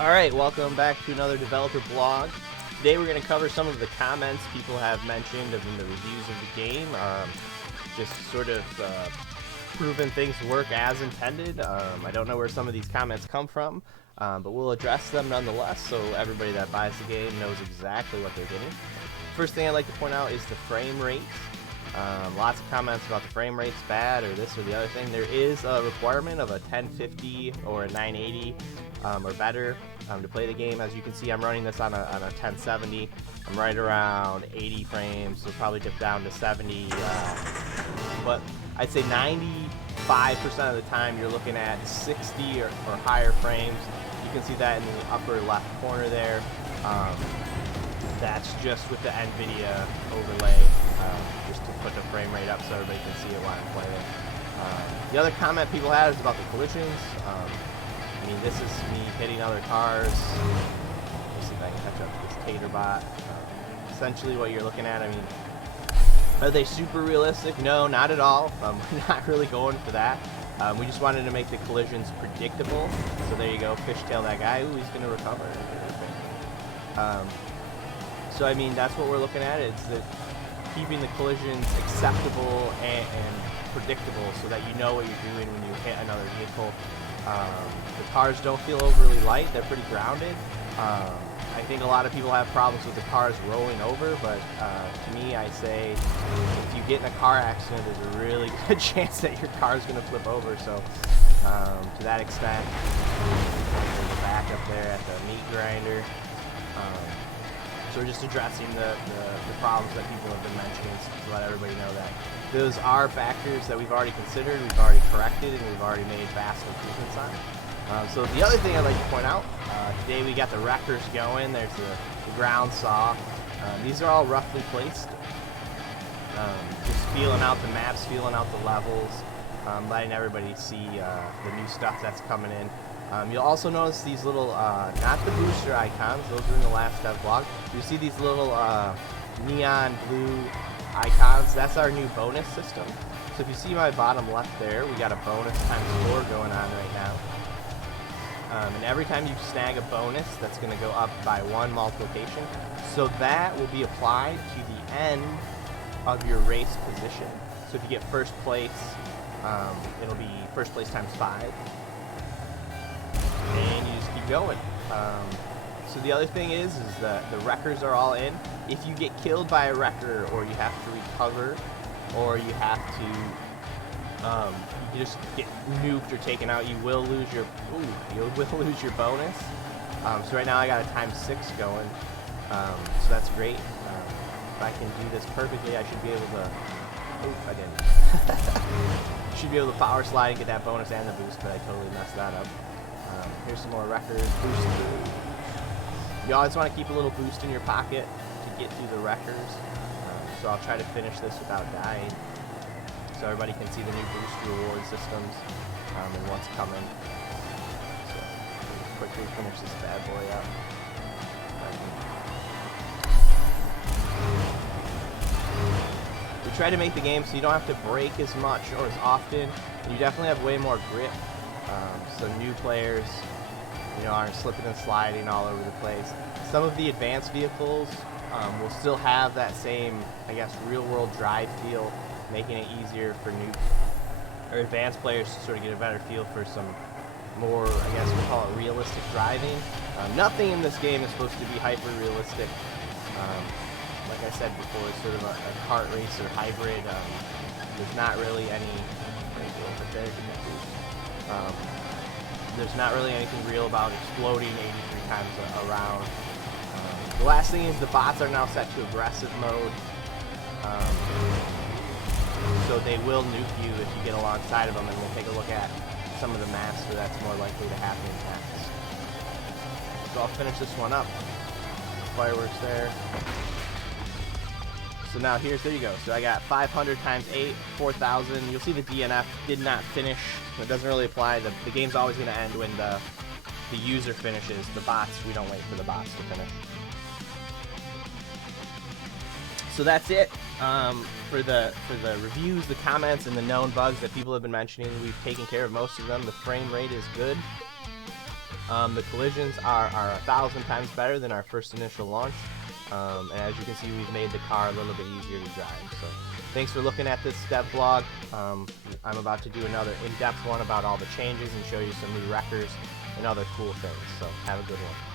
Alright, welcome back to another developer blog. Today we're going to cover some of the comments people have mentioned in the reviews of the game. Just sort of proving things work as intended. I don't know where some of these comments come from, but we'll address them nonetheless so everybody that buys the game knows exactly what they're getting. First thing I'd like to point out is the frame rate. Lots of comments about the frame rate's bad or this or the other thing. There is a requirement of a 1050 or a 980 or better to play the game. As you can see, I'm running this on a 1070. I'm right around 80 frames, so probably dip down to 70. But I'd say 95% of the time you're looking at 60 or higher frames. You can see that in the upper left corner there. That's just with the NVIDIA overlay, just to put the frame rate up so everybody can see it while I'm playing. The other comment people had is about the collisions. I mean, this is me hitting other cars. Let's see if I can catch up to this tater bot. Essentially what you're looking at, I mean, are they super realistic? No, not at all. We're not really going for that. We just wanted to make the collisions predictable. So there you go, fishtail that guy. Ooh, he's going to recover. So I mean, that's what we're looking at. It's that keeping the collisions acceptable and predictable so that you know what you're doing when you hit another vehicle. The cars don't feel overly light. They're pretty grounded. I think a lot of people have problems with the cars rolling over, but to me, I say if you get in a car accident, there's a really good chance that your car is going to flip over. So to that extent, there's a back up there at the meat grinder. So we're just addressing the problems that people have been mentioning to let everybody know that those are factors that we've already considered, we've already corrected, and we've already made vast improvements on. So the other thing I'd like to point out, today we got the wreckers going. There's the ground saw. These are all roughly placed. Just feeling out the maps, feeling out the levels, letting everybody see the new stuff that's coming in. You'll also notice these little, not the booster icons, those were in the last dev blog. You see these little neon blue icons. That's our new bonus system. So if you see my bottom left there, we got a bonus ×4 going on right now. And every time you snag a bonus, that's going to go up by 1 multiplication. So that will be applied to the end of your race position. So if you get first place, it'll be first place ×5. And you just keep going. So the other thing is that the wreckers are all in. If you get killed by a wrecker, or you have to recover, or you have to, you just get nuked or taken out, you will lose your, bonus. So right now I got a ×6 going. So that's great. If I can do this perfectly, I should be able to. I didn't. Should be able to power slide and get that bonus and the boost, but I totally messed that up. Here's some more wreckers. Boost. You always want to keep a little boost in your pocket to get through the wreckers. So I'll try to finish this without dying, so everybody can see the new boost reward systems and what's coming. So quickly finish this bad boy up. We try to make the game so you don't have to brake as much or as often. You definitely have way more grip. So new players, aren't slipping and sliding all over the place. Some of the advanced vehicles will still have that same, I guess, real-world drive feel, making it easier for new or advanced players to sort of get a better feel for some more, I guess we'll call it realistic driving. Nothing in this game is supposed to be hyper-realistic. Like I said before, it's sort of a kart race or hybrid. There's not really any. There's not really anything real about exploding 83 times around. The last thing is the bots are now set to aggressive mode. So they will nuke you if you get alongside of them, and we'll take a look at some of the maps where that's more likely to happen next. So I'll finish this one up. Fireworks there. So now there you go. So I got 500 ×8, 4,000. You'll see the DNF did not finish. It doesn't really apply. The game's always going to end when the user finishes. The bots, we don't wait for the bots to finish. So that's it for the reviews, the comments, and the known bugs that people have been mentioning. We've taken care of most of them. The frame rate is good. The collisions are 1,000 times better than our first initial launch. And as you can see, we've made the car a little bit easier to drive. So thanks for looking at this dev vlog. I'm about to do another in-depth one about all the changes and show you some new wreckers and other cool things. So have a good one.